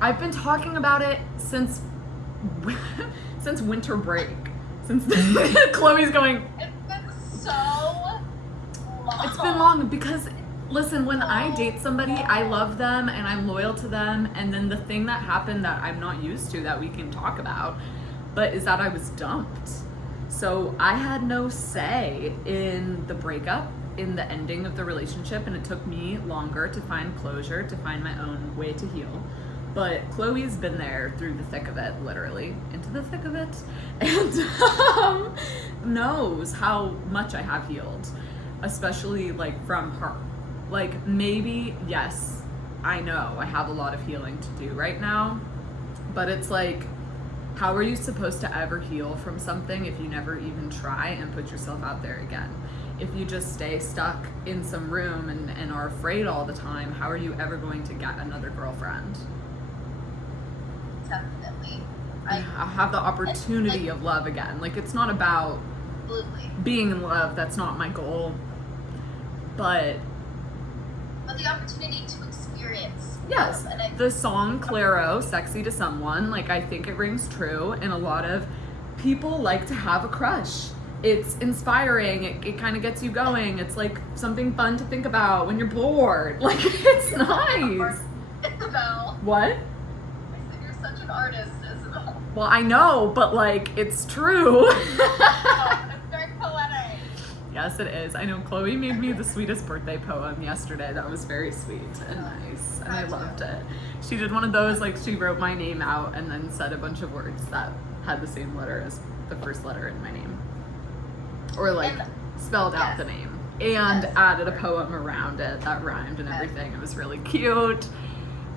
I've been talking about it since winter break. Since Chloe's going. It's been so long. It's been long because, listen, when I date somebody, I love them and I'm loyal to them. And then the thing that happened that I'm not used to that we can talk about, but is that I was dumped. So I had no say in the breakup, in the ending of the relationship, and it took me longer to find closure, to find my own way to heal. But Chloe's been there through the thick of it, literally, into the thick of it, and knows how much I have healed, especially like from her. Like, maybe, yes, I know I have a lot of healing to do right now, but it's like, how are you supposed to ever heal from something if you never even try and put yourself out there again? If you just stay stuck in some room and are afraid all the time, how are you ever going to get another girlfriend? Definitely. I have the opportunity of love again. Like, it's not about being in love. That's not my goal. But the opportunity to experience. Yes. The song Clairo, Sexy to Someone, like, I think it rings true. And a lot of people like to have a crush. It's inspiring. It kind of gets you going. It's like something fun to think about when you're bored. Like, it's nice. Isabel. What? I said you're such an artist, Isabel. Well, I know, but like, it's true. It's very poetic. Yes, it is. I know Chloe made me the sweetest birthday poem yesterday. That was very sweet and nice, and I loved it. She did one of those, like, she wrote my name out and then said a bunch of words that had the same letter as the first letter in my name. Or like spelled out the name and added a poem around it that rhymed and everything. It was really cute.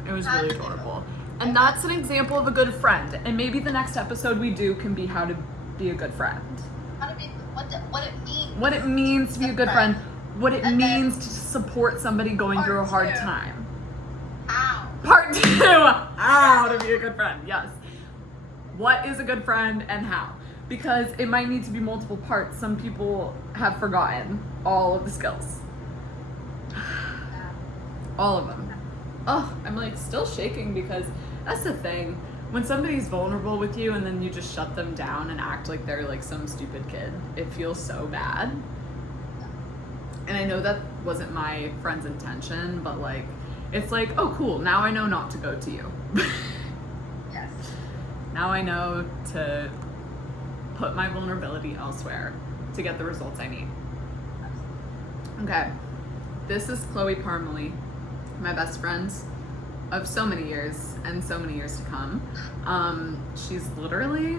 It was really adorable. And that's an example of a good friend. And maybe the next episode we do can be how to be a good friend. How to be, what it means. What it means to be a good friend. What it means to support somebody going through a hard time. How. Part 2. How to be a good friend. Yes. What is a good friend and how? Because it might need to be multiple parts. Some people have forgotten all of the skills. All of them. Oh, I'm like still shaking because that's the thing. When somebody's vulnerable with you and then you just shut them down and act like they're like some stupid kid, it feels so bad. And I know that wasn't my friend's intention, but like, it's like, oh cool, now I know not to go to you. Yes. Now I know to put my vulnerability elsewhere to get the results I need. Okay, this is Chloë Parmalee, my best friend of so many years and so many years to come. She's literally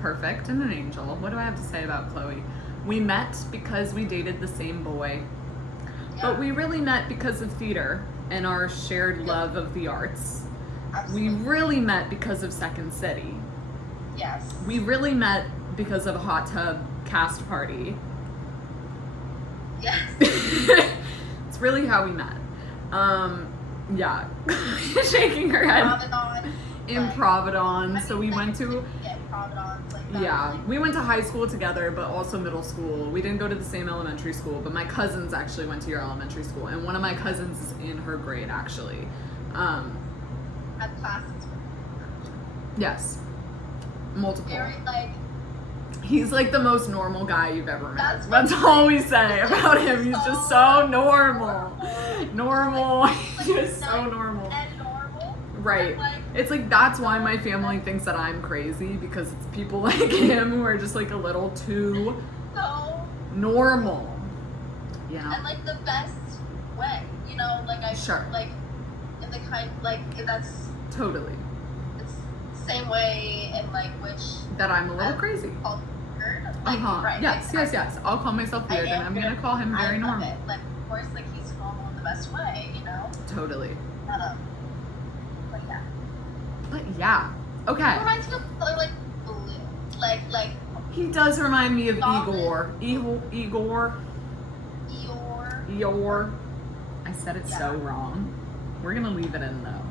perfect and an angel. What do I have to say about Chloe? We met because we dated the same boy, but we really met because of theater and our shared love of the arts. Absolutely. We really met because of Second City. Yes. We really met because of a hot tub cast party. Yes. It's really how we met. Yeah. Shaking her head. In Providence. So we went to we went to high school together, but also middle school. We didn't go to the same elementary school, but my cousins actually went to your elementary school, and one of my cousins is in her grade actually. Had classes with her. Yes. Multiple. Very like. He's like the most normal guy you've ever met. That's all we say about him. He's just so normal. Normal. He's just so normal. And normal. Right. It's like, that's why my family thinks that I'm crazy, because it's people like him who are just like a little too so normal. You know? And like the best way, you know, like I Sure. like in the kind like that's Totally. it's the same way in like which That I'm a little crazy. called weird. Like, right, Yes, like, yes. I'll call myself weird, and I'm gonna call him very I love normal. it. Like of course like he's normal in the best way, you know? Totally. But yeah. But yeah. Okay. Reminds me of color like blue. Like He does remind me of Dolphin. Igor. Igor. Eeyore. I said it so wrong. We're gonna leave it in though.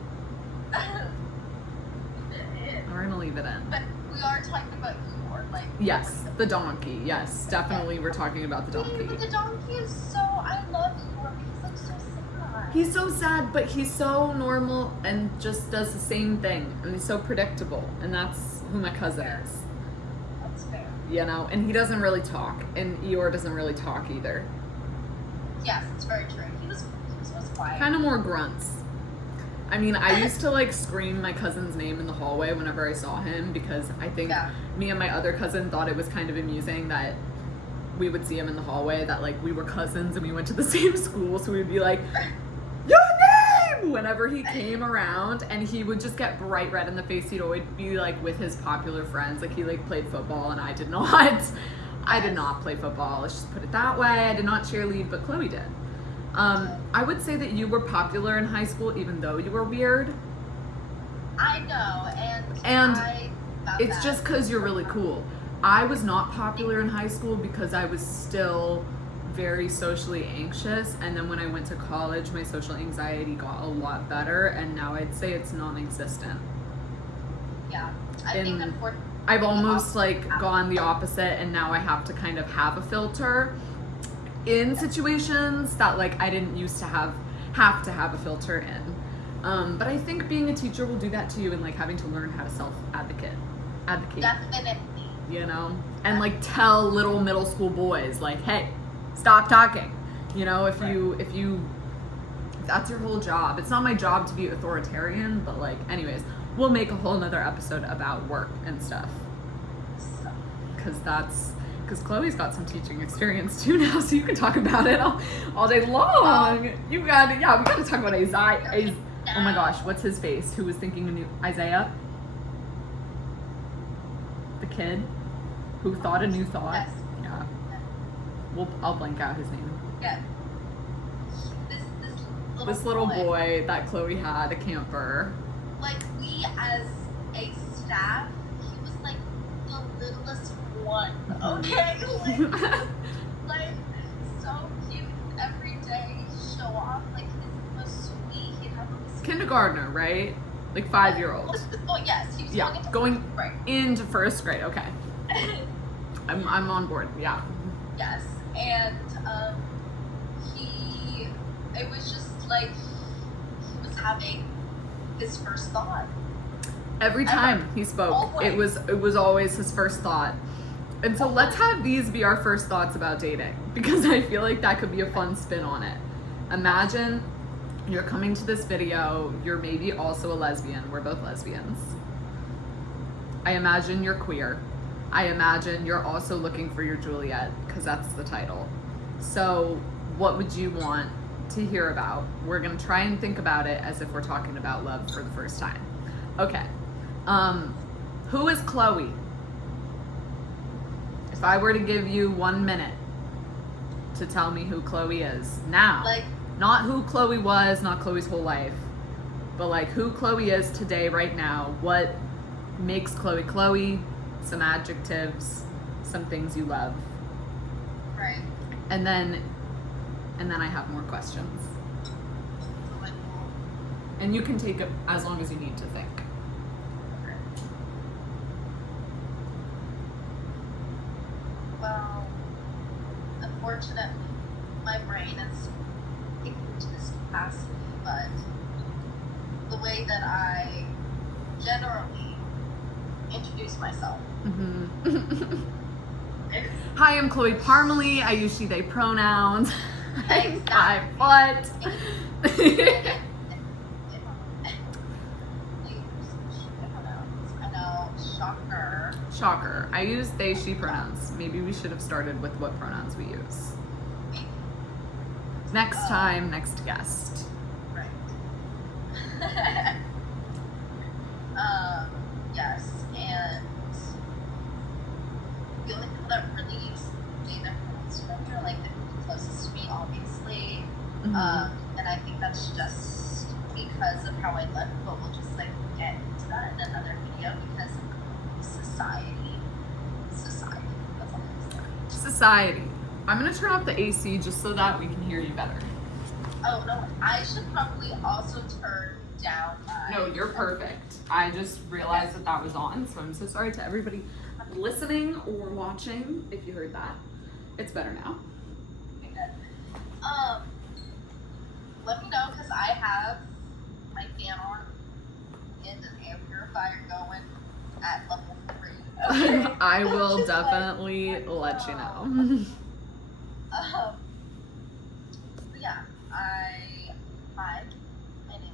We're gonna leave it in. But we are talking about Eeyore, like Yes, the donkey. Yes, definitely we're talking about the donkey. But the donkey is so, I love Eeyore because he's like so sad. He's so sad, but he's so normal and just does the same thing. And he's so predictable. And that's who my cousin is. That's fair. You know? And he doesn't really talk. And Eeyore doesn't really talk either. Yes, it's very true. He was quiet. Kind of more grunts. I mean, I used to like scream my cousin's name in the hallway whenever I saw him because I think me and my other cousin thought it was kind of amusing that we would see him in the hallway, that like we were cousins and we went to the same school, so we'd be like, your name! Whenever he came around, and he would just get bright red in the face. He'd always be like with his popular friends. Like he like played football and I did not. I did not play football, let's just put it that way. I did not cheerlead, but Chloe did. I would say that you were popular in high school even though you were weird. I know, And I got it's that. just because you're really cool. I was not popular in high school because I was still very socially anxious, and then when I went to college, my social anxiety got a lot better, and now I'd say it's non-existent. Yeah, I think And unfortunately, I've almost like gone the opposite, and now I have to kind of have a filter in situations that like I didn't used to have to have a filter in. But I think being a teacher will do that to you, and like having to learn how to advocate, definitely. you know, and like tell little middle school boys like, hey, stop talking. You know, if that's your whole job. It's not my job to be authoritarian, but like, anyways, we'll make a whole nother episode about work and stuff. Because Chloe's got some teaching experience too now, so you can talk about it all day long. We gotta talk about Isaiah. Oh my gosh, what's his face? Who was thinking of new Isaiah? The kid who thought a new thought. Yes. Yeah. I'll blank out his name. Yeah. This little boy that Chloe had, a camper. Like, we as a staff, he was like the littlest one, okay? Like so cute every day, show off, like he was sweet, he'd have a Kindergartner, right? Like 5-year-old. Oh yes, he was going into first grade. Okay. I'm on board. Yeah. Yes, and it was just like he was having his first thought. Every time he spoke, Always. it was always his first thought. And so let's have these be our first thoughts about dating, because I feel like that could be a fun spin on it. Imagine you're coming to this video, you're maybe also a lesbian. We're both lesbians. I imagine you're queer. I imagine you're also looking for your Juliet, because that's the title. So what would you want to hear about? We're going to try and think about it as if we're talking about love for the first time. Okay. Who is Chloe? If I were to give you 1 minute to tell me who Chloe is now, Like, not who Chloe was, not Chloe's whole life, but like who Chloe is today, right now, what makes Chloe Chloe, some adjectives, some things you love. right. And then I have more questions. Like, And you can take it as long as you need to think. okay. Well, unfortunately, my brain is taken to this capacity, but the way that I generally introduce myself Mm-hmm. is Hi, I'm Chloe Parmalee. I use she, they pronouns. I'm Exactly. 5 foot. I know, shocker. Shocker. I use they, she pronouns. Maybe we should have started with what pronouns we use. Next time, next guest. Right. Yes, and the only people that really use they their pronouns are like the people closest to me, obviously. Mhm. And I think that's just because of how I look, but we'll just like get into that in another video because of society. That's all I'm saying. Society. I'm gonna turn off the AC just so that we can hear you better. Oh no, I should probably also turn down my. No, you're perfect. I just realized that was on, so I'm so sorry to everybody listening or watching if you heard that. It's better now. Um, let me know, because I have my fan on and an air purifier going at level 3. Okay? I will Just definitely let you know. But yeah, hi, my name is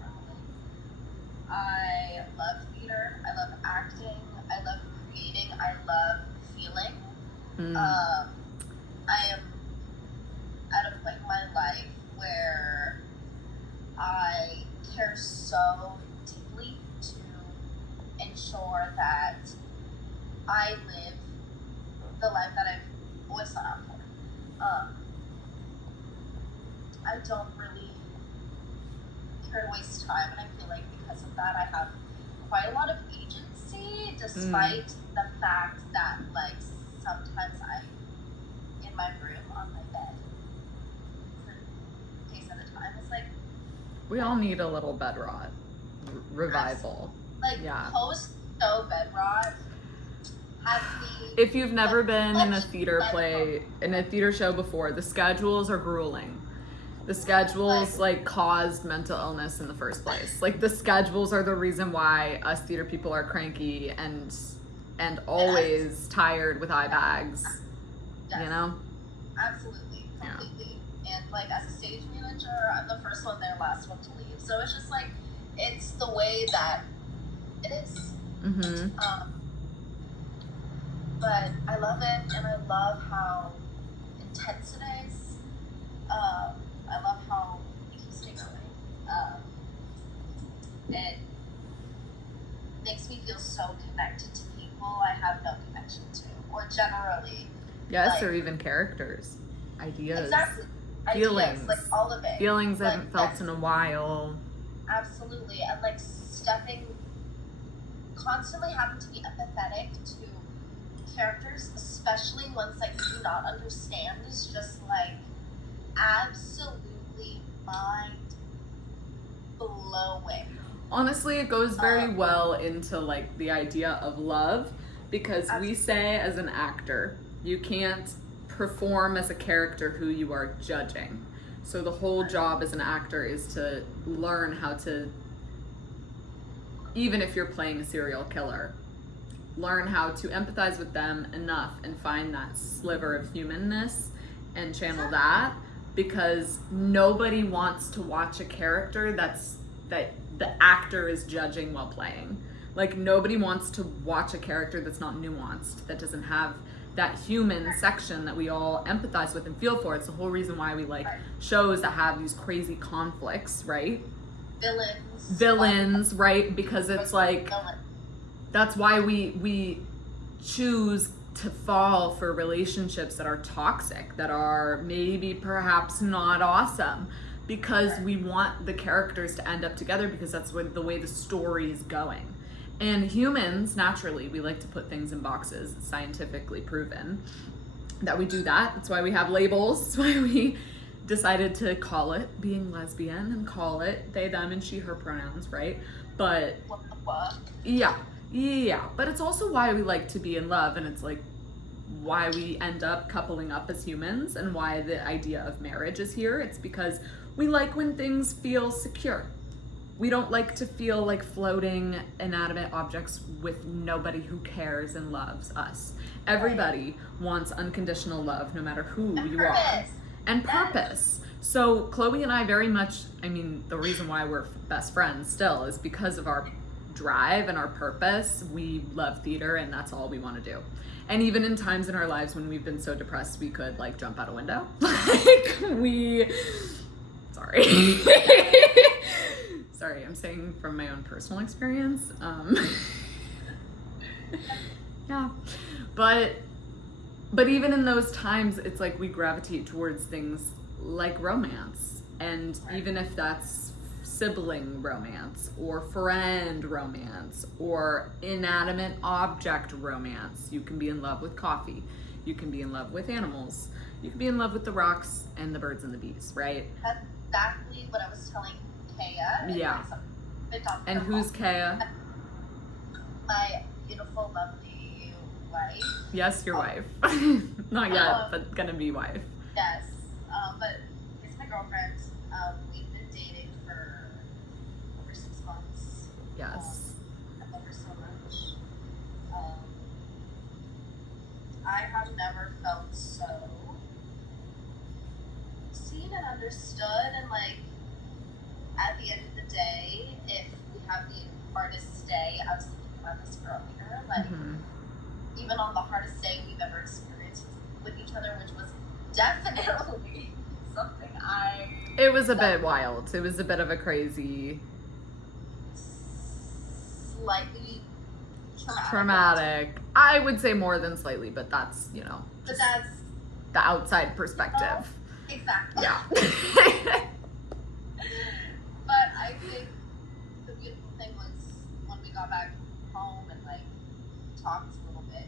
Parmalee. I love theater, I love acting, I love creating, I love feeling. I am at a point in my life where I care so deeply to ensure that I live the life that I've always set out for. I don't really care to waste time, and I feel like because of that, I have quite a lot of agency, despite the fact that, like, sometimes I'm in my room on my bed for days at a time. It's like, We all need a little bed rot revival. like, Yeah. post-show bed rot has me. If you've never been in a much theater less play, in a theater show before, the schedules are grueling. The schedules like caused mental illness in the first place. Like the schedules are the reason why us theater people are cranky and always tired with eye bags. Yes. You know? Absolutely, completely. Yeah. And like as a stage manager, I'm the first one there, last one to leave. So it's just like, it's the way that it is. But I love it, and I love how intense it is. I love how it keeps me going. It makes me feel so connected to people I have no connection to, or generally. Yes, like, or even characters, ideas, exactly. feelings, Ideas, like all of it. feelings I like, haven't felt in a while. Absolutely, and like constantly having to be empathetic to characters, especially ones that you do not understand, is just like absolutely mind blowing. Honestly, it goes very well into like the idea of love, because we say as an actor, you can't perform as a character who you are judging. So the whole job as an actor is to learn how to, even if you're playing a serial killer, learn how to empathize with them enough and find that sliver of humanness and channel that, because nobody wants to watch a character that the actor is judging while playing. Like nobody wants to watch a character that's not nuanced, that doesn't have that human section that we all empathize with and feel for. It's the whole reason why we like shows that have these crazy conflicts, right? Villains, right? Because it's like, that's why we choose to fall for relationships that are toxic, that are maybe perhaps not awesome, because we want the characters to end up together, because that's what the way the story is going. And humans, naturally, we like to put things in boxes. It's scientifically proven that we do that. That's why we have labels. That's why we decided to call it being lesbian and call it they, them, and she, her pronouns, right? But yeah. But it's also why we like to be in love, and it's like why we end up coupling up as humans, and why the idea of marriage is here. It's because we like when things feel secure. We don't like to feel like floating inanimate objects with nobody who cares and loves us. Everybody wants unconditional love, no matter who you are. And purpose. So Chloe and I very much, I mean, the reason why we're best friends still is because of our drive and our purpose. We love theater, and that's all we want to do. And even in times in our lives when we've been so depressed we could like jump out a window. Sorry, I'm saying from my own personal experience. Yeah, but even in those times, it's like we gravitate towards things like romance, and even if that's sibling romance or friend romance or inanimate object romance, you can be in love with coffee, you can be in love with animals, you can be in love with the rocks and the birds and the bees, right? That's exactly what I was telling Kaya. Yeah. And who's Kaya? My beautiful, lovely wife. Yes, your wife. Not yet, but gonna be wife. Yes. But he's my girlfriend. We've been dating for over 6 months. Yes. I love her so much. I have never felt so seen and understood, and like at the end of the day, if we have the hardest day, I was thinking about this earlier, like even on the hardest day we've ever experienced with each other, which was definitely something It was a bit wild. It was a bit of a crazy, slightly traumatic. I would say more than slightly, but that's, But that's the outside perspective. Exactly. Yeah. But I think the beautiful thing was when we got back home and like talked a little bit,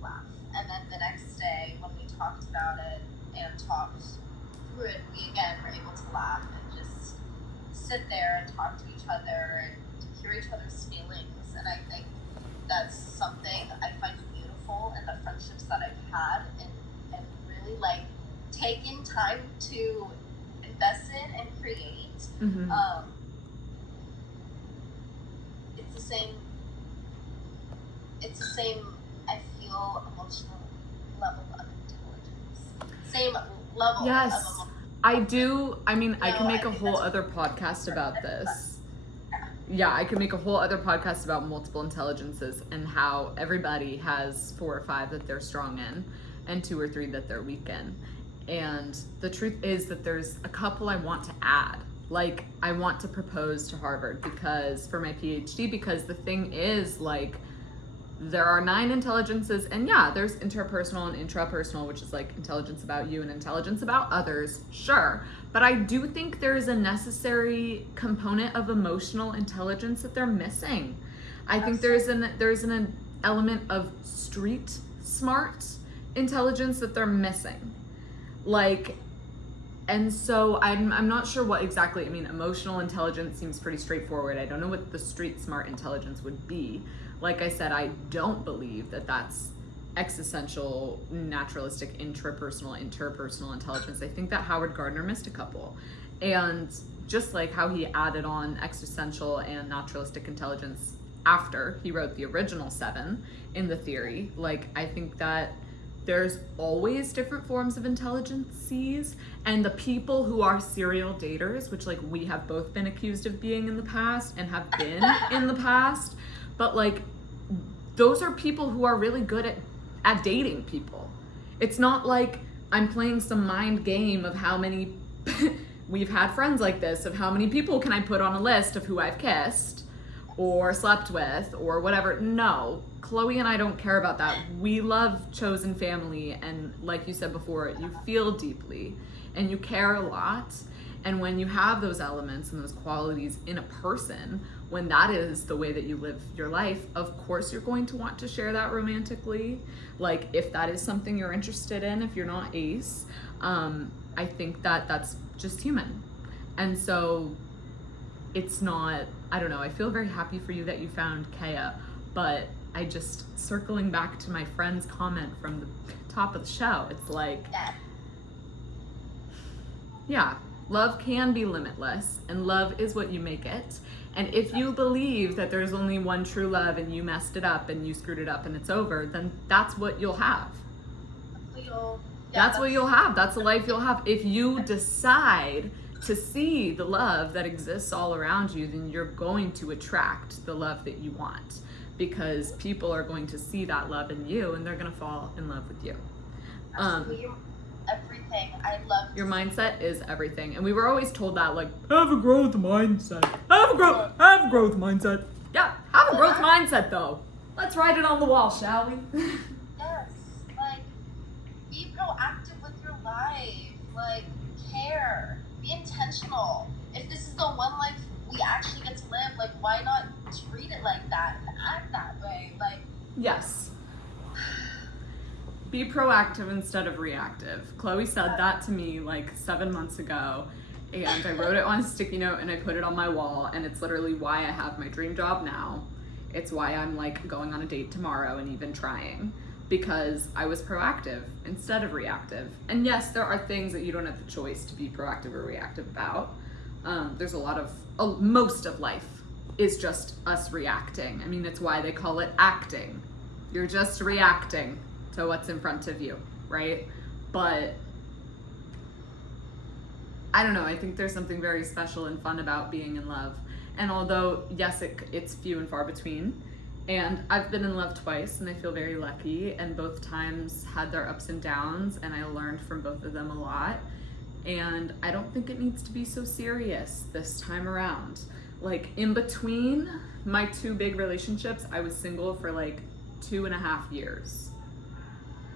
laugh. And then the next day when we talked about it and talked through it, we again were able to laugh and just sit there and talk to each other and hear each other's feelings. And I think that's something I find beautiful in the friendships that I've had, and really like taking time to invest in and create. It's the same, I feel, emotional level of intelligence. Same level of emotion. I do. I mean, I can make a whole other podcast about this. Yeah, I could make a whole other podcast about multiple intelligences and how everybody has 4 or 5 that they're strong in and 2 or 3 that they're weak in. And the truth is that there's a couple I want to add. Like, I want to propose to Harvard for my PhD, because the thing is, like, there are 9 intelligences, and yeah, there's interpersonal and intrapersonal, which is like intelligence about you and intelligence about others, sure. But I do think there's a necessary component of emotional intelligence that they're missing. I think there's an element of street smart intelligence that they're missing. Like, and so I'm not sure what exactly, I mean, emotional intelligence seems pretty straightforward. I don't know what the street smart intelligence would be. Like I said, I don't believe that that's existential, naturalistic, interpersonal intelligence. I think that Howard Gardner missed a couple. And just like how he added on existential and naturalistic intelligence after he wrote the original 7 in the theory, like, I think that there's always different forms of intelligences, and the people who are serial daters, which like we have both been accused of being in the past and have been in the past, but like those are people who are really good at dating people. It's not like I'm playing some mind game of how many we've had friends like this, of how many people can I put on a list of who I've kissed or slept with or whatever. No, Chloe and I don't care about that. We love chosen family, and like you said before, you feel deeply and you care a lot. And when you have those elements and those qualities in a person, when that is the way that you live your life, of course you're going to want to share that romantically. Like, if that is something you're interested in, if you're not ace, I think that that's just human. And so it's not, I don't know, I feel very happy for you that you found Kea, but I just, circling back to my friend's comment from the top of the show, it's like, yeah, love can be limitless, and love is what you make it. And if you believe that there's only one true love and you messed it up and you screwed it up and it's over, then that's what you'll have. That's what you'll have. That's the life you'll have. If you decide to see the love that exists all around you, then you're going to attract the love that you want, because people are going to see that love in you and they're going to fall in love with you. Everything. I love your mindset is everything. And we were always told that, like, have a growth mindset. Have a growth mindset. Yeah, have a growth mindset though. Let's write it on the wall, shall we? Yes. Like, be proactive with your life. Like, care. Be intentional. If this is the one life we actually get to live, like, why not treat it like that and act that way? Like, yes. Be proactive instead of reactive. Chloe said that to me like 7 months ago, and I wrote it on a sticky note and I put it on my wall, and it's literally why I have my dream job now. It's why I'm like going on a date tomorrow and even trying. because I was proactive instead of reactive. And yes, there are things that you don't have the choice to be proactive or reactive about. There's a lot of, most of life is just us reacting. I mean, it's why they call it acting. You're just reacting to what's in front of you, right? But I don't know, I think there's something very special and fun about being in love. And although, yes, it's few and far between, and I've been in love twice, and I feel very lucky, and both times had their ups and downs, and I learned from both of them a lot. And I don't think it needs to be so serious this time around. Like, in between my two big relationships, I was single for like 2.5 years.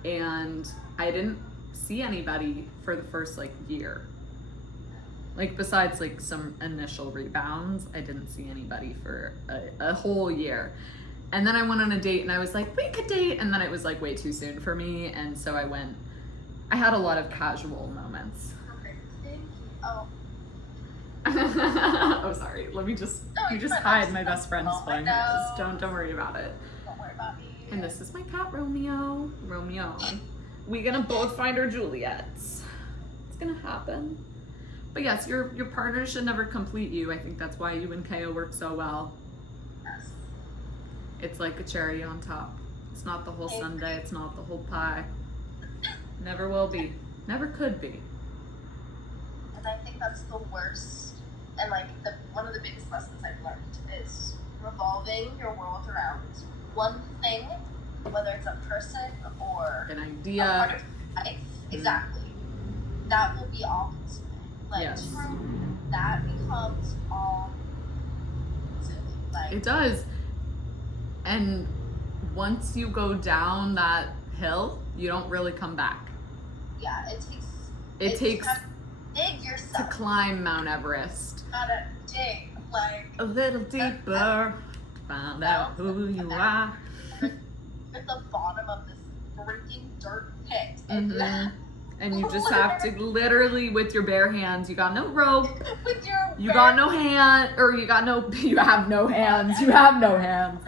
And I didn't see anybody for the first like year. Like, besides like some initial rebounds, I didn't see anybody for a whole year. And then I went on a date and I was like, we could date. And then it was like way too soon for me. And so I had a lot of casual moments. Okay, thank you. Oh. Oh, sorry. Let me just, No, you it's just fine. hide my best friend's Oh, I flying know. nose. Don't worry about it. Don't worry about me. And this is my cat, Romeo. Romeo. We gonna both find our Juliets. It's gonna happen. But yes, your partner should never complete you. I think that's why you and Keo work so well. Yes. It's like a cherry on top. It's not the whole sundae. It's not the whole pie. Never will be. Never could be. And I think that's the worst. And like one of the biggest lessons I've learned is revolving your world around one thing, whether it's a person or An a idea. part of life. Exactly. That will be all consuming. Like, Yes. true, that becomes all consuming. Like, It does. And once you go down that hill, you don't really come back. yeah, it It takes you have to dig to yourself. climb Mount Everest You gotta dig. Like, a little deeper to find out who you are. at the bottom of this freaking dirt pit. And Mhm. And you just have to literally, with your bare hands, you got no rope, with your you got no hand, or you have no hands, you have no hands.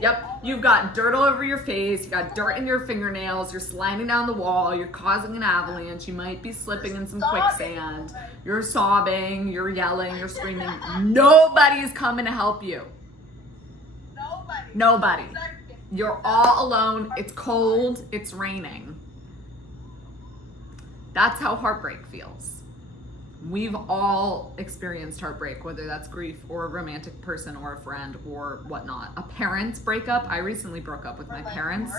Yep, you've got dirt all over your face, you got dirt in your fingernails, you're sliding down the wall, you're causing an avalanche, you might be slipping in some quicksand, you're sobbing, you're yelling, you're screaming. Nobody's coming to help you. Nobody. Exactly. You're all alone, it's cold, it's raining. That's how heartbreak feels. We've all experienced heartbreak, whether that's grief or a romantic person or a friend or whatnot. A parent's breakup. I recently broke up with my parents.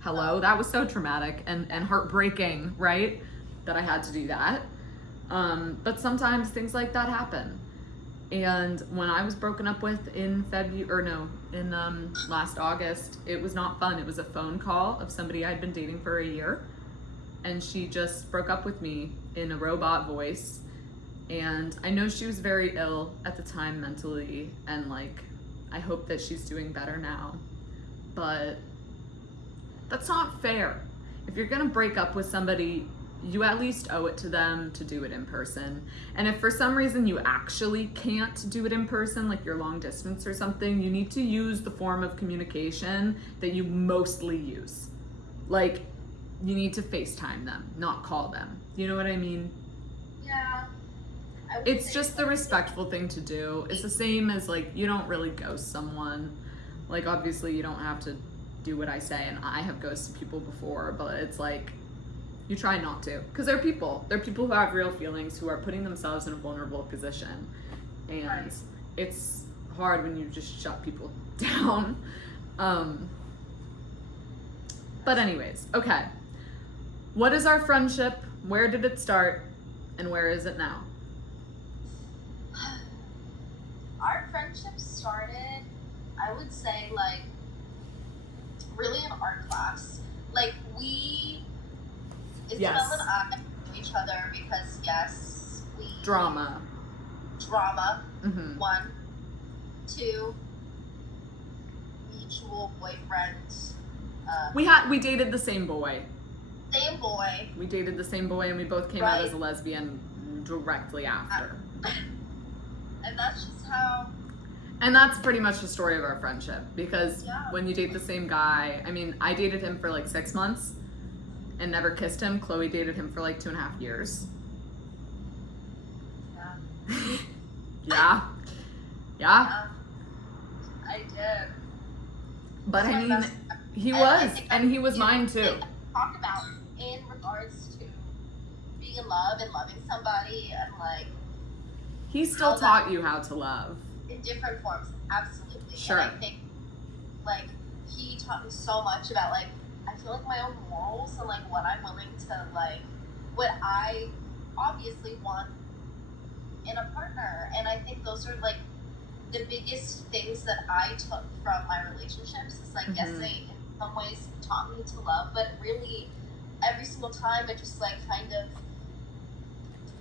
Hello, that was so traumatic and heartbreaking, right? That I had to do that. But sometimes things like that happen. And when I was broken up with in last August, it was not fun. It was a phone call of somebody I'd been dating for a year. And she just broke up with me in a robot voice. And I know she was very ill at the time mentally, and like, I hope that she's doing better now. But that's not fair. If you're gonna break up with somebody, you at least owe it to them to do it in person. And if for some reason you actually can't do it in person, like you're long distance or something, you need to use the form of communication that you mostly use. Like, you need to FaceTime them, not call them. You know what I mean? Yeah. It's just the respectful thing to do. It's the same as like, you don't really ghost someone. Like, obviously you don't have to do what I say, and I have ghosted people before, but it's like, you try not to. Because they're people who have real feelings, who are putting themselves in a vulnerable position. And Right. It's hard when you just shut people down. But anyways, okay. What is our friendship? Where did it start? And where is it now? Our friendship started, I would say, like, really in art class. Like, Isabel Yes. and I knew each other because, yes, Drama. Mm-hmm. 1, 2, mutual boyfriends. We dated the same boy. Same boy. We dated the same boy, and we both came out Right. as a lesbian directly after. And that's just how. And that's pretty much the story of our friendship, because Yeah. when you date the same guy, I mean, I dated him for like 6 months and never kissed him. Chloe dated him for like 2.5 years. Yeah. Yeah. Yeah. I did. But He's I my mean, best- he and I was, think and he was that's mine the thing too. that we talk about in regards to being in love and loving somebody and like He still how taught that- you how to love. in different forms, absolutely. Sure. And I think like he taught me so much about like I feel like my own morals and like what I'm willing to like what I obviously want in a partner. And I think those are like the biggest things that I took from my relationships is like yes, they in some ways taught me to love, but really every single time it just like kind of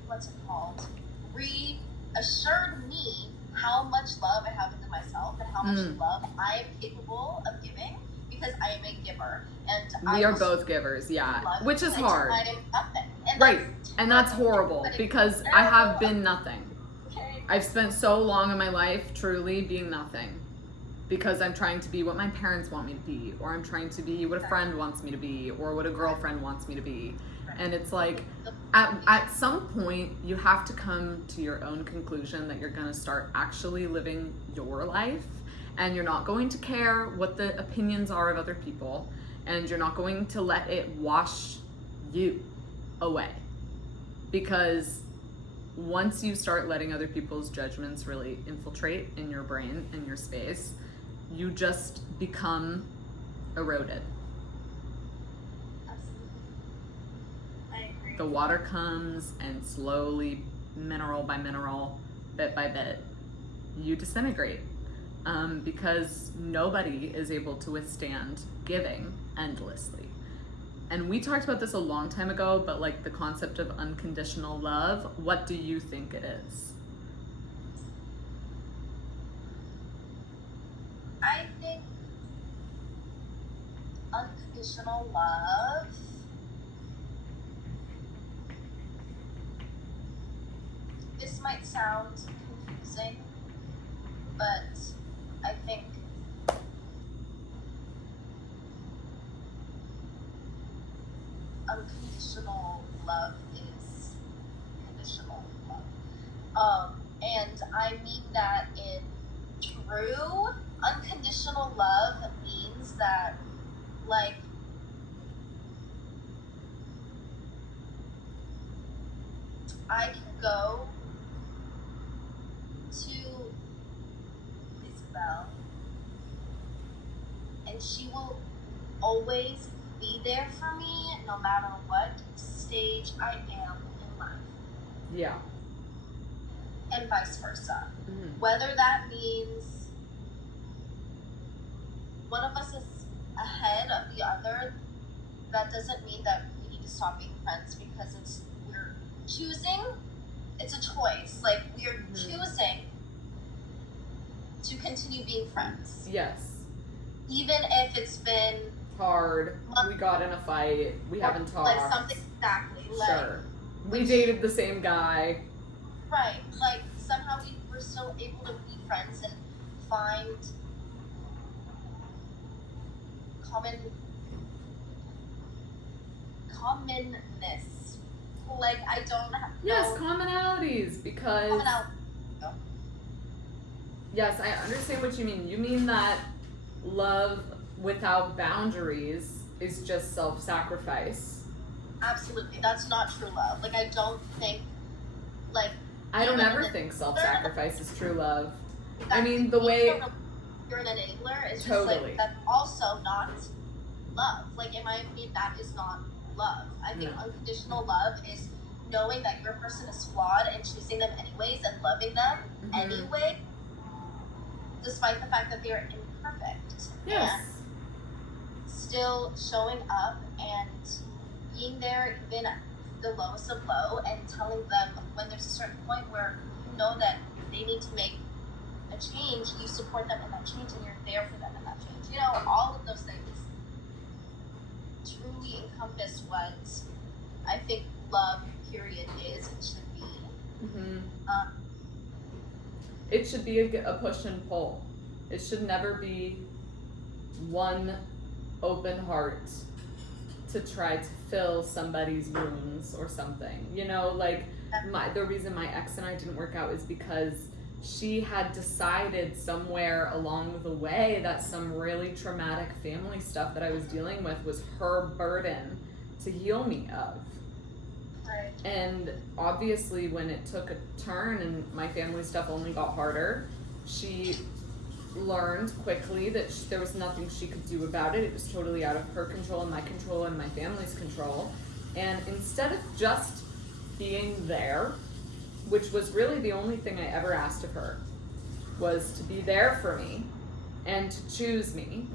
what's it called? Reassured me how much love I have within myself and how much love I am capable of giving because I am a giver. And we are both givers, yeah. Which is hard. I am nothing. And right. And that's horrible because I have been nothing. Okay. I've spent so long in my life truly being nothing because I'm trying to be what my parents want me to be, or I'm trying to be what a friend wants me to be, or what a girlfriend wants me to be. And it's like, at some point, you have to come to your own conclusion that you're going to start actually living your life, and you're not going to care what the opinions are of other people, and you're not going to let it wash you away. Because once you start letting other people's judgments really infiltrate in your brain and your space, you just become eroded. The water comes and slowly, mineral by mineral, bit by bit, you disintegrate because nobody is able to withstand giving endlessly. And we talked about this a long time ago, but like the concept of unconditional love, what do you think it is? I think unconditional love this might sound confusing, but I think unconditional love is conditional love. And I mean that in true unconditional love means that like I can go to Isabel and she will always be there for me no matter what stage I am in life. Yeah. And vice versa. Mm-hmm. Whether that means one of us is ahead of the other, that doesn't mean that we need to stop being friends because we're choosing, it's a choice. Like we're choosing to continue being friends. Yes. Even if it's been hard, we got in a fight, we haven't talked. Like something exactly. Like, sure. We dated the same guy. Right. Like somehow we were still able to be friends and find commonness. Like I don't have yes, commonalities because yes, I understand what you mean. You mean that love without boundaries is just self-sacrifice. Absolutely. That's not true love. Like I don't think like I don't ever think self-sacrifice is true love. I mean the way you're an enabler is totally. Just like that's also not love. Like in my opinion that is not love. I think unconditional love is knowing that your person is flawed and choosing them anyways and loving them anyway, despite the fact that they're imperfect. Yes. And still showing up and being there even at the lowest of low and telling them when there's a certain point where you know that they need to make a change, you support them in that change and you're there for them in that change. You know, all of those things truly encompass what I think love period is and should be. it should be a push and pull. It should never be one open heart to try to fill somebody's wounds or something. You know, like the reason my ex and I didn't work out is because she had decided somewhere along the way that some really traumatic family stuff that I was dealing with was her burden to heal me of. Right. And obviously when it took a turn and my family stuff only got harder, she learned quickly that there was nothing she could do about it. It was totally out of her control and my family's control. And instead of just being there, which was really the only thing I ever asked of her, was to be there for me and to choose me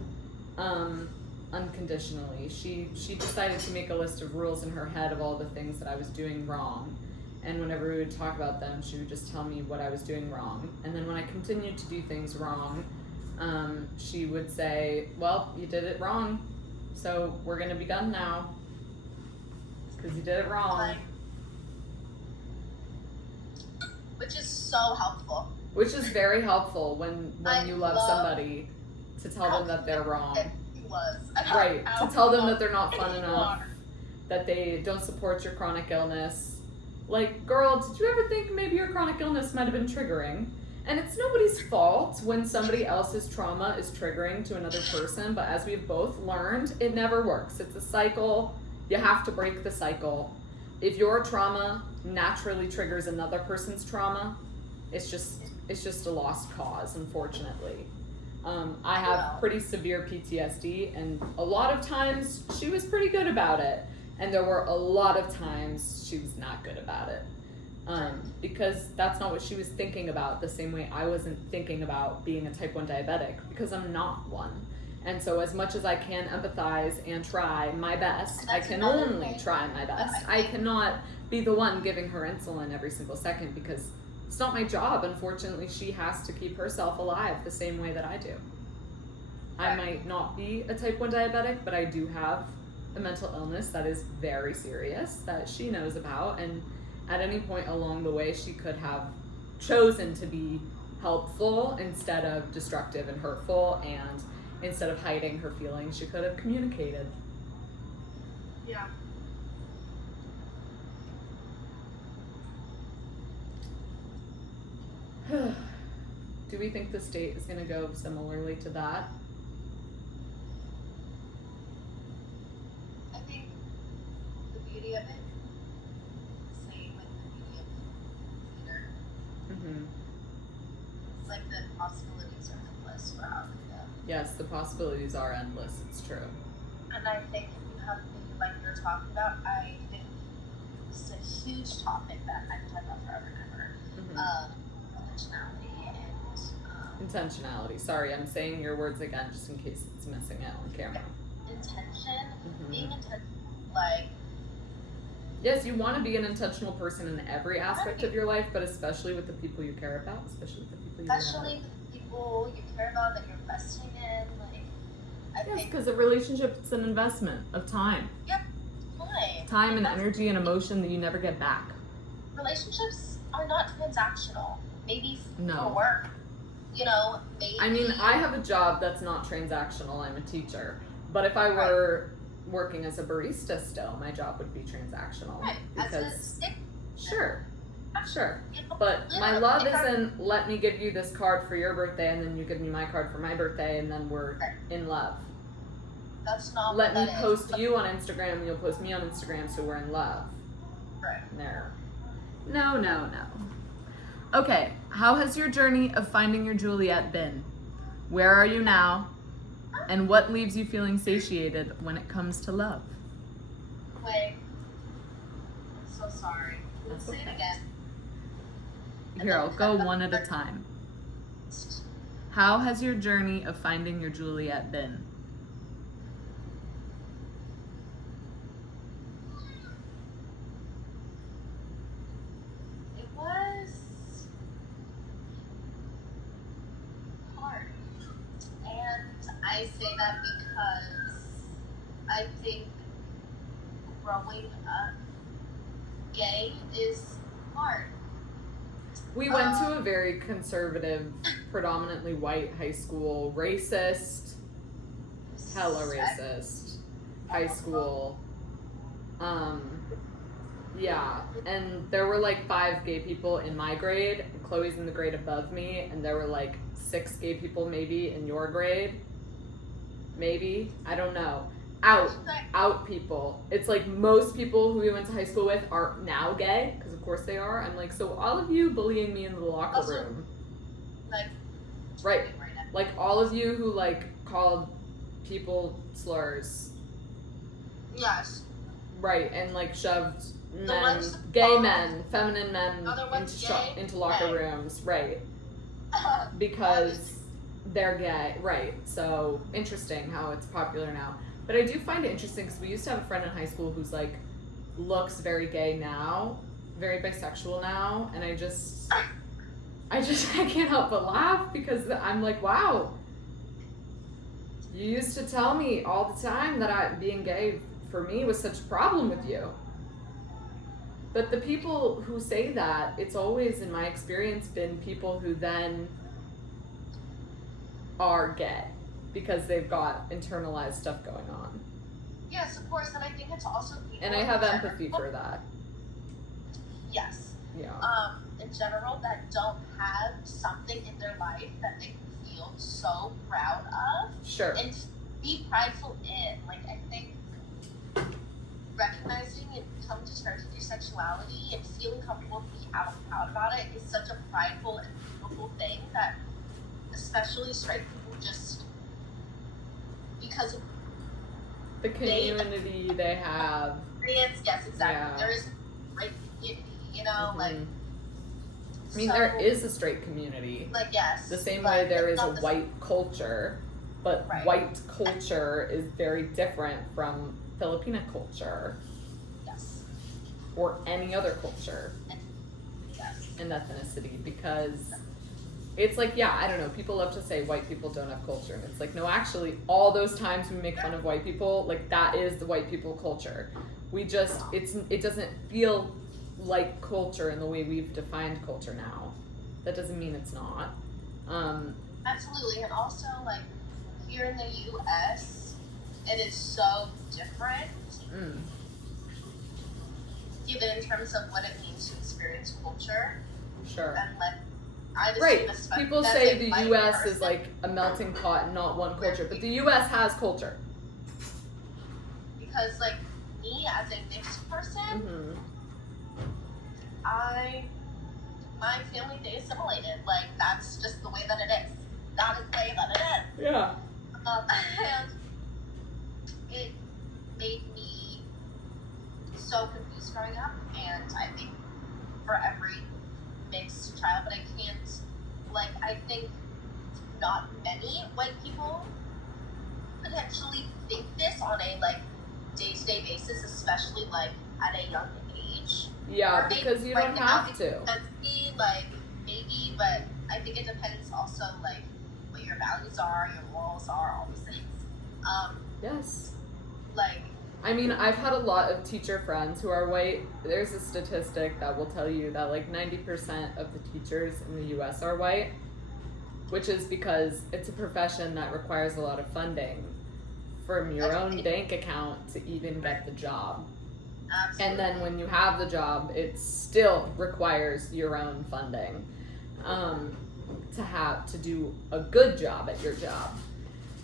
unconditionally. She decided to make a list of rules in her head of all the things that I was doing wrong. And whenever we would talk about them, she would just tell me what I was doing wrong. And then when I continued to do things wrong, she would say, well, you did it wrong, so we're going to be done now because you did it wrong. Which is so helpful. Which is very helpful when you love somebody, to tell them that they're wrong. Right, to tell them that they're not fun enough, that they don't support your chronic illness. Like, girl, did you ever think maybe your chronic illness might have been triggering? And it's nobody's fault when somebody else's trauma is triggering to another person, but as we've both learned, it never works. It's a cycle. You have to break the cycle. If your trauma naturally triggers another person's trauma, it's just a lost cause, unfortunately. I have pretty severe PTSD, and a lot of times she was pretty good about it. And there were a lot of times she was not good about it. Because that's not what she was thinking about, the same way I wasn't thinking about being a type 1 diabetic, because I'm not one. And so as much as I can empathize and try my best, I can only try my best. I cannot be the one giving her insulin every single second, because it's not my job. Unfortunately, she has to keep herself alive the same way that I do. I might not be a type 1 diabetic, but I do have a mental illness that is very serious that she knows about, and at any point along the way she could have chosen to be helpful instead of destructive and hurtful, and instead of hiding her feelings she could have communicated. Yeah. Do we think the state is going to go similarly to that? I think the beauty of it, same with the beauty of theater. Mm-hmm. It's like the possibilities are endless for how we go. Yes, the possibilities are endless. It's true. And I think if you have the, like you're talking about, I think it's a huge topic that I can talk about forever and ever. Mm-hmm. Intentionality and intentionality. Sorry, I'm saying your words again just in case it's missing out on camera. Intention, Mm-hmm. being intentional, like. Yes, you want to be an intentional person in every aspect of your life, but especially with the people you care about, especially with the people you Especially with the people you care about that you're investing in, like. Yes, because a relationship is an investment of time. Yep, time and energy and emotion that you never get back. Relationships are not transactional. Maybe No. for work, you know, maybe. I mean, I have a job that's not transactional. I'm a teacher. But if I were working as a barista still, my job would be transactional. Right. Because, Sure. But my love isn't let me give you this card for your birthday and then you give me my card for my birthday and then we're in love. That's not Let what me that post is. you on Instagram and you'll post me on Instagram so we're in love. Right. There. No. Okay, how has your journey of finding your Juliet been? Where are you now? And what leaves you feeling satiated when it comes to love? Wait. I'm so sorry. Let's That's say okay. it again. Here, I'll go one at a time. How has your journey of finding your Juliet been? It was hard. And I say that because I think growing up gay is hard. We went to a very conservative, predominantly white high school, racist, hella racist high school. Yeah, and there were like 5 gay people in my grade, and Chloe's in the grade above me, and there were like 6 gay people maybe in your grade. Maybe, I don't know. Out people. It's like most people who we went to high school with are now gay, because of course they are. I'm like, so all of you bullying me in the locker room. Like, right. Like all of you who like called people slurs. Yes. Right, and like shoved men, gay men, feminine men into locker rooms. Right. Because they're gay. Right. So interesting how it's popular now. But I do find it interesting because we used to have a friend in high school who's like looks very gay now, very bisexual now, and I can't help but laugh because I'm like, wow, you used to tell me all the time that being gay for me was such a problem with you. But the people who say that, it's always, in my experience, been people who then are gay because they've got internalized stuff going on. Yes, of course, and I think it's also people. And I have empathy for that. Yes. Yeah. In general, that don't have something in their life that they can feel so proud of. Sure. And be prideful in. Like, I think recognizing and coming to terms with your sexuality and feeling comfortable to be out and proud about it is such a prideful and beautiful thing that especially straight people just, because of the community they have. Yes, exactly. Yeah. There is a straight community, you know, like. I mean, there is a straight community. Like, yes. The same way there is a white culture, but white culture is very different from Filipina culture. Yes. Or any other culture. Yes. And ethnicity, because it's like, yeah, I don't know, people love to say white people don't have culture, and it's like, no, actually, all those times we make fun of white people, like, that is the white people culture. We just, it doesn't feel like culture in the way we've defined culture now. That doesn't mean it's not. Absolutely, and also, like, here in the U.S., it is so different. Even in terms of what it means to experience culture. Sure. And, like, I just right. People say the U.S. is like a melting pot and not one culture, but the U.S. has culture. Because, like, me as a mixed person, my family, they assimilated. Like, that's just the way that it is. That is the way that it is. Yeah. And it made me so confused growing up, and I think for every mixed child, but I can't, like, I think not many white people potentially think this on a, like, day-to-day basis, especially, like, at a young age. Yeah, because you don't have to. Like, maybe, but I think it depends also, like, what your values are, your morals are, all these things. Yes. Like, I mean, I've had a lot of teacher friends who are white. There's a statistic that will tell you that like 90% of the teachers in the U.S. are white, which is because it's a profession that requires a lot of funding from your own bank account to even get the job. Absolutely. And then when you have the job, it still requires your own funding to do a good job at your job.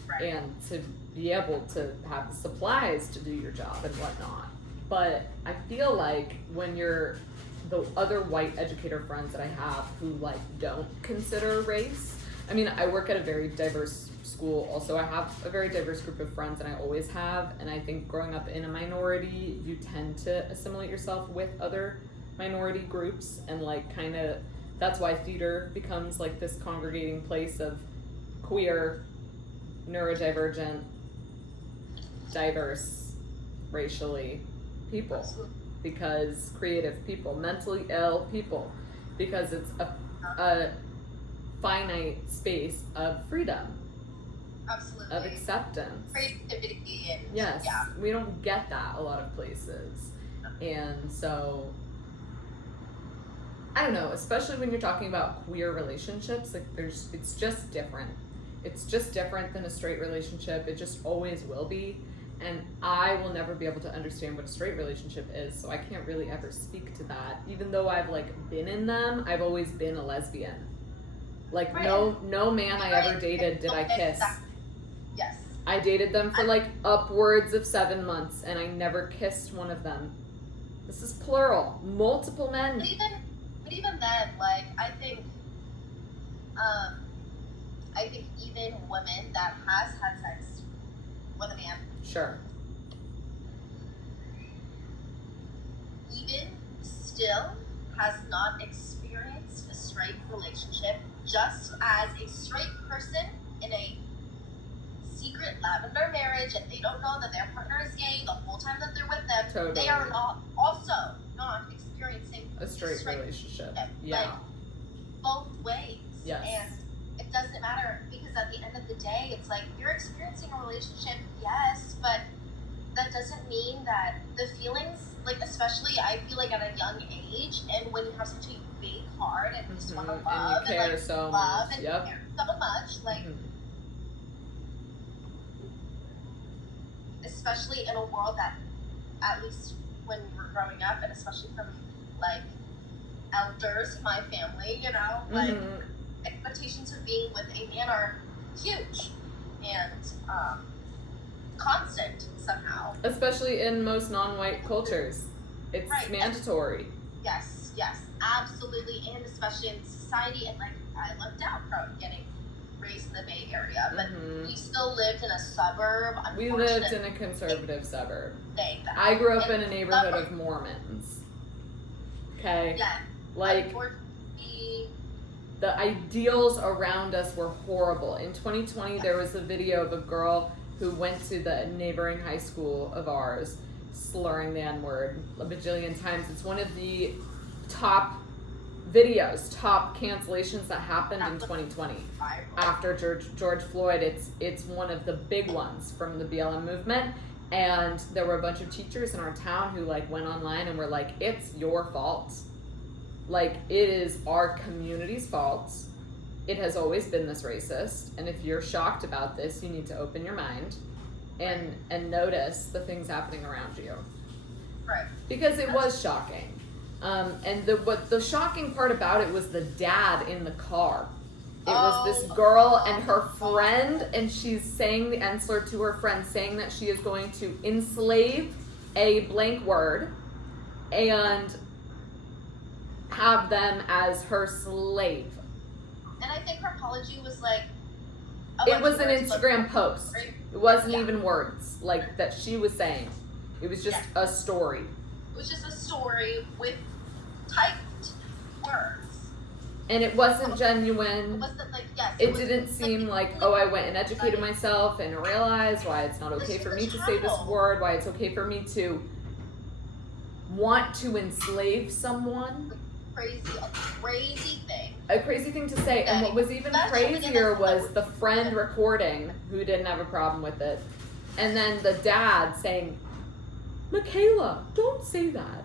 Right. And to be able to have the supplies to do your job and whatnot. But I feel like when you're the other white educator friends that I have who like don't consider race, I mean, I work at a very diverse school also. I have a very diverse group of friends, and I always have, and I think growing up in a minority, you tend to assimilate yourself with other minority groups, and like kind of that's why theater becomes like this congregating place of queer, neurodivergent, diverse, racially people, because creative people, mentally ill people, because it's a finite space of freedom. Absolutely. Of acceptance. Creativity and yes, we don't get that a lot of places, and so I don't know, especially when you're talking about queer relationships, like it's just different. It's just different than a straight relationship. It just always will be. And I will never be able to understand what a straight relationship is, so I can't really ever speak to that. Even though I've like been in them, I've always been a lesbian. Like Right. no man I ever dated did I kiss. Exactly. Yes. I dated them for like upwards of 7 months, and I never kissed one of them. This is plural, multiple men. But even then, like I think even women that has had sex with a man, Sure. even still has not experienced a straight relationship, just as a straight person in a secret lavender marriage and they don't know that their partner is gay the whole time that they're with them, Totally. they are also not experiencing A straight relationship. Yeah. Like, both ways. Yes. And it doesn't matter, because at the end of the day, it's like you're experiencing a relationship, yes, but that doesn't mean that the feelings, like especially I feel like at a young age, and when you have such a big heart and you just want to love and you care and like so love much. and Yep. care so much, like especially in a world that, at least when we were growing up, and especially from like elders in my family, you know, like expectations of being with a man are huge and constant somehow. Especially in most non-white cultures. It's Right. mandatory. Yes, absolutely, and especially in society, and like I lucked out from getting raised in the Bay Area, but we still lived in a suburb. We lived in a conservative suburb. Thing that I grew up in a neighborhood of Mormons. Okay? Yeah. Like, Unfortunately, the ideals around us were horrible. In 2020, there was a video of a girl who went to the neighboring high school of ours, slurring the N-word a bajillion times. It's one of the top videos, top cancellations that happened in 2020 after George Floyd. It's one of the big ones from the BLM movement, and there were a bunch of teachers in our town who like went online and were like, it's your fault. Like, it is our community's fault. It has always been this racist, and if you're shocked about this, you need to open your mind and notice the things happening around you. right. Because it was shocking. And the shocking part about it was the dad in the car. It was this girl and her friend, and she's saying the N-slur to her friend, saying that she is going to enslave a blank word and have them as her slave. And I think her apology was like, It was an Instagram post. It wasn't even words like that she was saying. It was just a story. It was just a story with typed words. And it wasn't genuine. It wasn't like, yes. It didn't seem like, oh, I went and educated myself and realized why it's not okay for me to say this word, why it's okay for me to want to enslave someone. A crazy thing. A crazy thing to say. And what was even crazier was the friend recording, who didn't have a problem with it, and then the dad saying, Michaela, don't say that.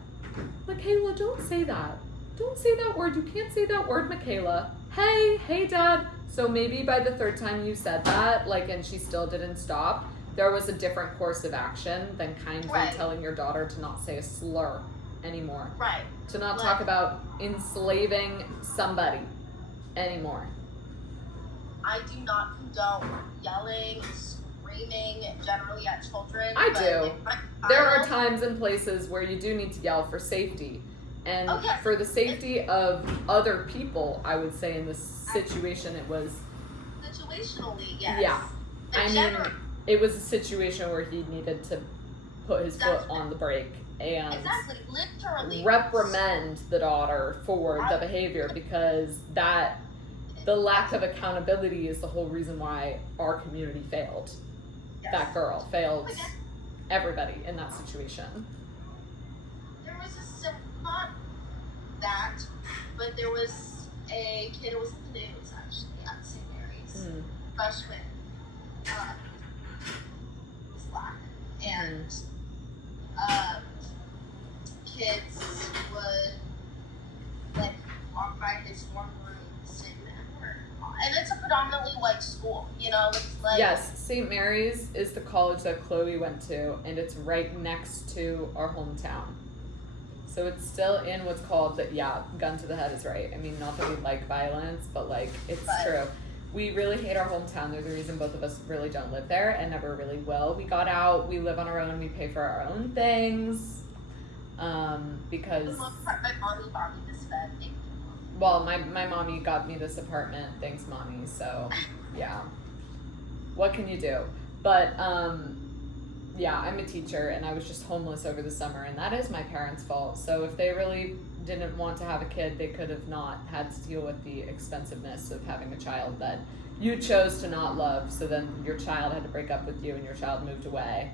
Michaela, don't say that. Don't say that word. You can't say that word, Michaela. Hey, dad. So maybe by the third time you said that, like, and she still didn't stop, there was a different course of action than kindly telling your daughter to not say a slur anymore. Right. To not talk about enslaving somebody anymore. I do not condone yelling, screaming generally at children. I but do. Like there are times and places where you do need to yell for safety. And for the safety of other people, I would say in this situation it was... Situationally, yes. Yeah. But I mean, it was a situation where he needed to put his foot on the brake and literally reprimand the daughter for the behavior, because the lack of accountability is the whole reason why our community failed. Yes. That girl failed everybody in that situation. There was not that, but there was a kid who was in the news actually at St. Mary's, freshman, was black, and kids would like know, it's like... Yes, St. Mary's is the college that Chloe went to, and it's right next to our hometown. So it's still in what's called gun to the head is right. I mean, not that we like violence, but like, it's true. We really hate our hometown. There's a reason both of us really don't live there and never really will. We got out, we live on our own, we pay for our own things. Because... For the most part, my mommy bought me this bed. Well, my mommy got me this apartment. Thanks, mommy. So, yeah. What can you do? But, yeah, I'm a teacher, and I was just homeless over the summer, and that is my parents' fault. So if they really didn't want to have a kid, they could have not had to deal with the expensiveness of having a child that you chose to not love. So then your child had to break up with you, and your child moved away.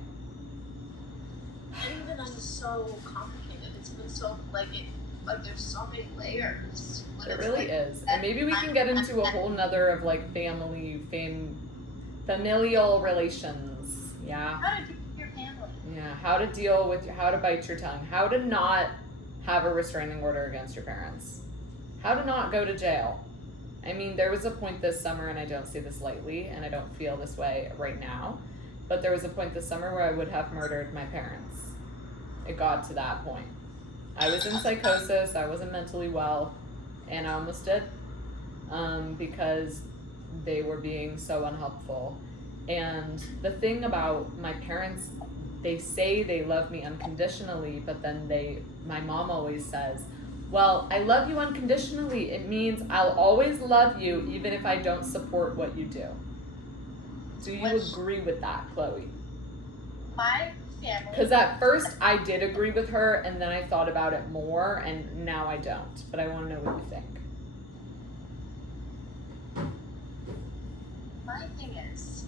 And even that is so complicated. It's been so, like, there's so many layers. It really is. And maybe we can get into a whole nother of, like, familial relations. Yeah. How to deal with your family. Yeah. How to deal with, how to bite your tongue. How to not have a restraining order against your parents. How to not go to jail. I mean, there was a point this summer, and I don't say this lightly, and I don't feel this way right now, but there was a point this summer where I would have murdered my parents. It got to that point. I was in psychosis, I wasn't mentally well, and I almost did, because they were being so unhelpful. And the thing about my parents, they say they love me unconditionally, but then my mom always says, well, I love you unconditionally. It means I'll always love you even if I don't support what you do. Do you agree with that, Chloe? My family... Because at first I did agree with her, and then I thought about it more, and now I don't. But I want to know what you think. My thing is,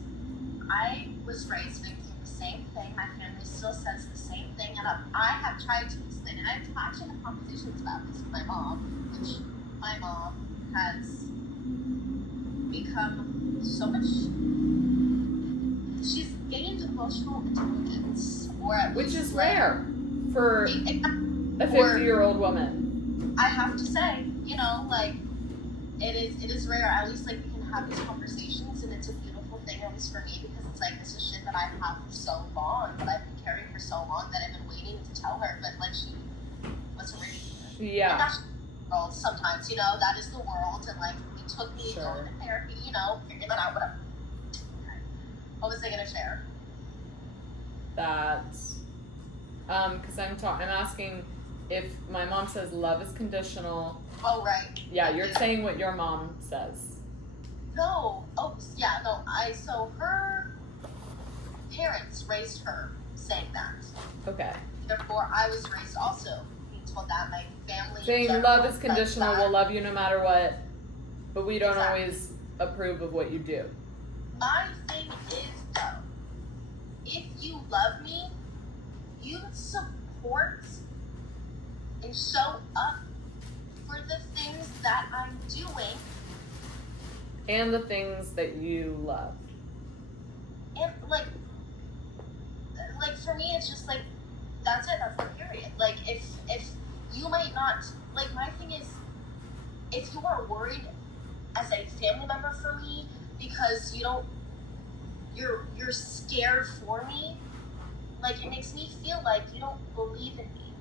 I was raised thinking the same thing. My family still says the same thing, and I have tried to explain it. I've actually had conversations about this with my mom, which my mom has become so much... She's gained emotional intelligence, or at which least, is like, rare for a 50-year-old woman. I have to say, you know, like, it is rare. At least, like, we can have these conversations, and it's a beautiful thing, at least for me, because it's like, this is shit that I have for so long, that I've been carrying for so long, that I've been waiting to tell her, but, like, she wasn't ready. Yeah. And that's the world sometimes, you know, that is the world, and, like, it took me going to therapy, you know, figuring that out, whatever. Okay. What was I gonna share? That's, because I'm asking if my mom says love is conditional. Oh, right. Yeah, you're saying what your mom says. No. Oh, yeah, no. So her parents raised her saying that. Okay. Therefore, I was raised also being told that. My family... Saying love is conditional, we'll love you no matter what, but we don't Exactly. always approve of what you do. My thing is, though, if you love me, you support and show up for the things that I'm doing. And the things that you love. And, like for me, it's just, like, that's it, that's the period. Like, if you might not, like, my thing is, if you are worried as a family member for me, because you're scared for me, like, it makes me feel like you don't believe in me.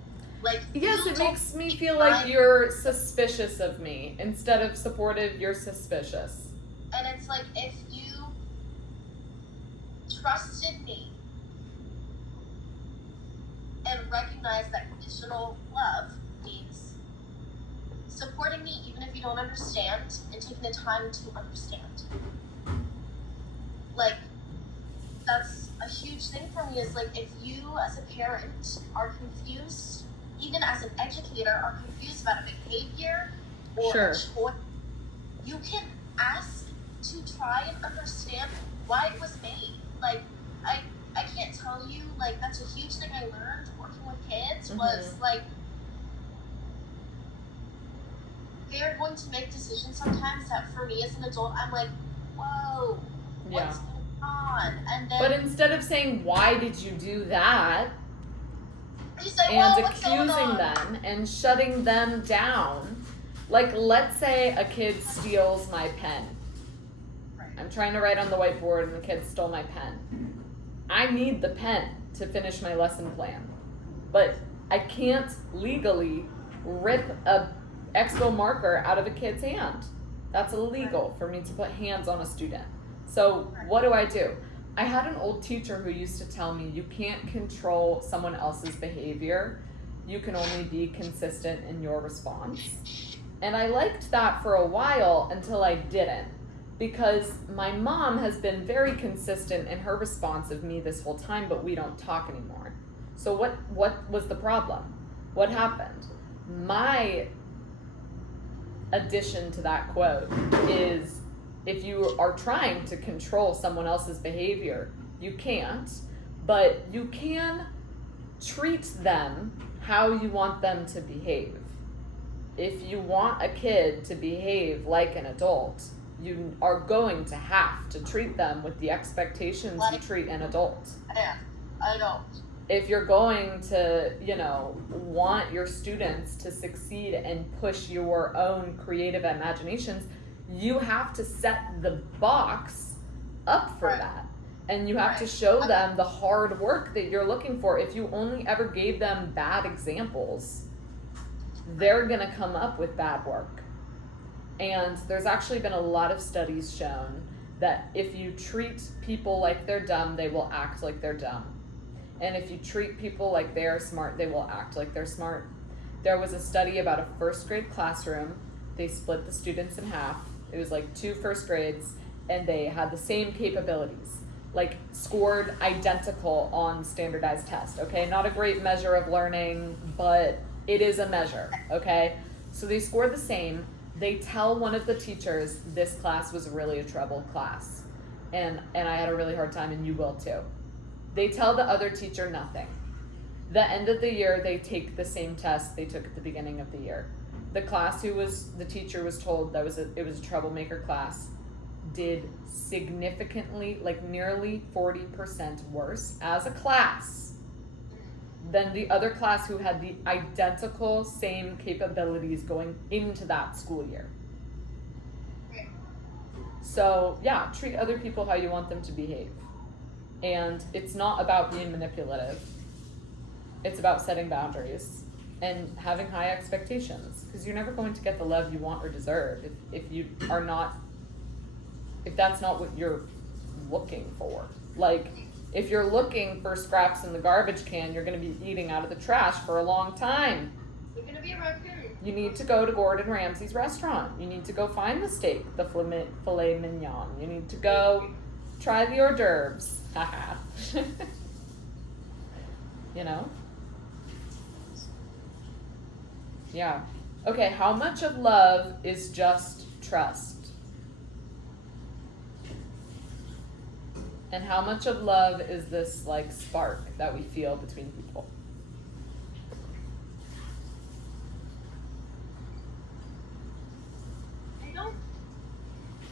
Like, yes, it makes me feel like you're suspicious of me. Instead of supportive, you're suspicious. And it's like, if you trusted me and recognized that conditional love means supporting me even if you don't understand, and taking the time to understand. Like, that's a huge thing for me, is like, if you as a parent are confused, even as an educator are confused about a behavior or a choice, you can ask to try and understand why it was made. Like, I can't tell you, like, that's a huge thing I learned working with kids, was like, they're going to make decisions sometimes that for me as an adult, I'm like, whoa, what's going on? And then, but instead of saying, why did you do that? You say, and well, accusing them and shutting them down. Like, let's say a kid steals my pen. Right. I'm trying to write on the whiteboard and the kid stole my pen. I need the pen to finish my lesson plan. But I can't legally rip a expo marker out of a kid's hand. That's illegal for me to put hands on a student. So what do? I had an old teacher who used to tell me, you can't control someone else's behavior. You can only be consistent in your response. And I liked that for a while until I didn't, because my mom has been very consistent in her response of me this whole time, but we don't talk anymore. So what was the problem? What happened? My addition to that quote is, if you are trying to control someone else's behavior, you can't, but you can treat them how you want them to behave. If you want a kid to behave like an adult, you are going to have to treat them with the expectations you treat an adult. Yeah, I don't. If you're going to, want your students to succeed and push your own creative imaginations, you have to set the box up for that. And you have to show them the hard work that you're looking for. If you only ever gave them bad examples, they're gonna come up with bad work. And there's actually been a lot of studies shown that if you treat people like they're dumb, they will act like they're dumb. And if you treat people like they are smart, they will act like they're smart. There was a study about a first grade classroom. They split the students in half. It was like 2 first grades, and they had the same capabilities, like scored identical on standardized tests, okay? Not a great measure of learning, but it is a measure, okay? So they scored the same. They tell one of the teachers, this class was really a troubled class, and I had a really hard time, and you will too. They tell the other teacher nothing. The end of the year, they take the same test they took at the beginning of the year. The class the teacher was told it was a troublemaker class, did significantly, like nearly 40% worse as a class than the other class who had the identical same capabilities going into that school year. So yeah, treat other people how you want them to behave. And it's not about being manipulative. It's about setting boundaries and having high expectations, because you're never going to get the love you want or deserve if that's not what you're looking for. Like, if you're looking for scraps in the garbage can, you're going to be eating out of the trash for a long time. You're going to be a raccoon. You need to go to Gordon Ramsay's restaurant. You need to go find the steak, the filet mignon. You need to go try the hors d'oeuvres. Haha. Yeah. Okay, how much of love is just trust? And how much of love is this like spark that we feel between people? I don't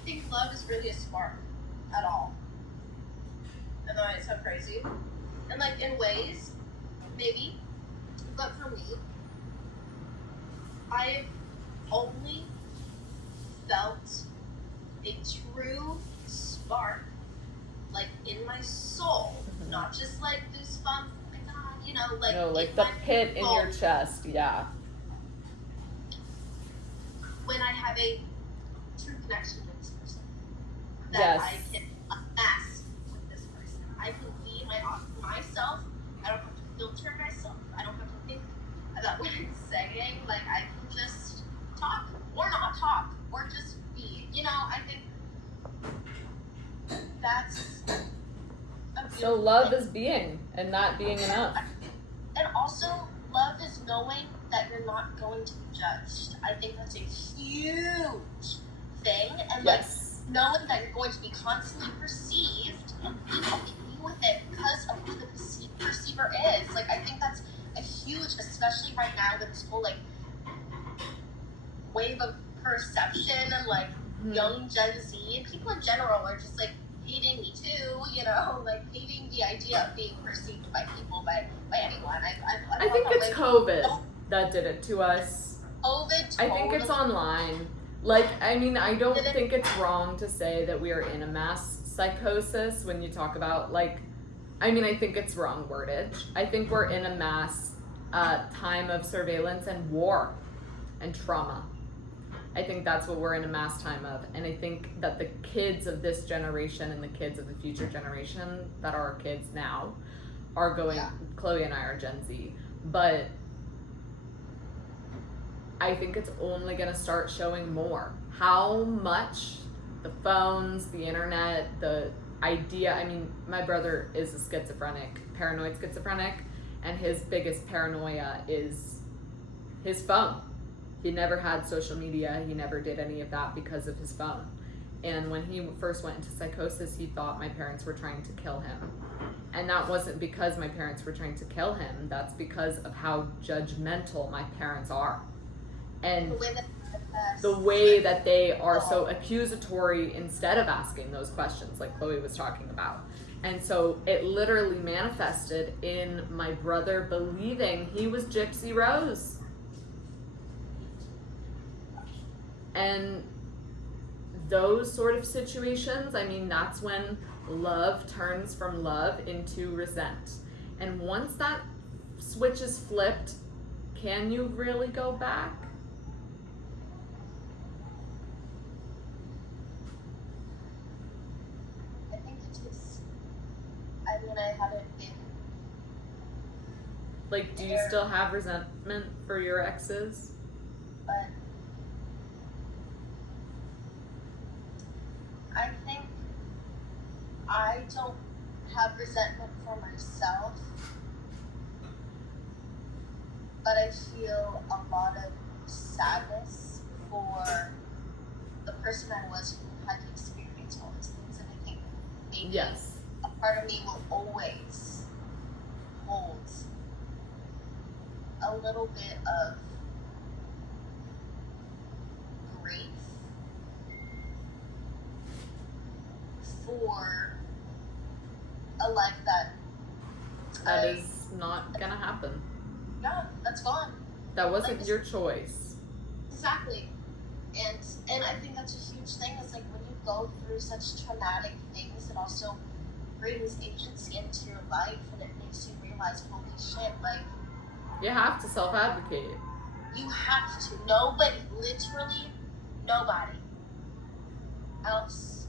think love is really a spark at all. I know it sounds crazy. And like in ways, maybe, but for me, I've only felt a true spark, like in my soul, not just like goosebumps, oh my god, like no, like the pit in your chest, yeah. When I have a true connection with this person, that yes. I can unmask with this person. I can be myself. I don't have to filter myself. I don't have to think about what I'm saying. Like, I can just talk or not talk or just be. I think that's a so love is being and not being enough. And also, love is knowing that you're not going to be judged. I think that's a huge thing. And yes. like knowing that you're going to be constantly perceived and being okay with it because of who the perceiver is. Like, I think that's a huge, especially right now with this whole like wave of perception and like young Gen Z and people in general are just like hating me too, like hating the idea of being perceived by people, by anyone. I think it's COVID that did it to us. COVID I think it's online. Like, I mean, I don't think it's wrong to say that we are in a mass psychosis when you talk about, like, I mean, I think it's wrong wordage. I think we're in a mass time of surveillance and war and trauma. I think that's what we're in a mass time of. And I think that the kids of this generation and the kids of the future generation that are our kids now are going, Chloe and I are Gen Z, but I think it's only going to start showing more. How much the phones, the internet, the idea, I mean, my brother is a paranoid schizophrenic, and his biggest paranoia is his phone. He never had social media, he never did any of that because of his phone. And when he first went into psychosis, he thought my parents were trying to kill him. And that wasn't because my parents were trying to kill him, that's because of how judgmental my parents are. And the way that they are so accusatory instead of asking those questions, like Chloe was talking about. And so it literally manifested in my brother believing he was Gypsy Rose. And those sort of situations, I mean, that's when love turns from love into resent. And once that switch is flipped, can you really go back? I think it just, I mean, I haven't been. Like, do you still have resentment for your exes? But I think I don't have resentment for myself, but I feel a lot of sadness for the person I was who had to experience all these things. And I think maybe a part of me will always hold a little bit of grief for a life that is not gonna happen. Yeah, that's gone. That wasn't your choice. Exactly. And I think that's a huge thing. It's like when you go through such traumatic things, it also brings agency into your life, and it makes you realize, holy shit, like, you have to self-advocate. You have to. Nobody, literally nobody else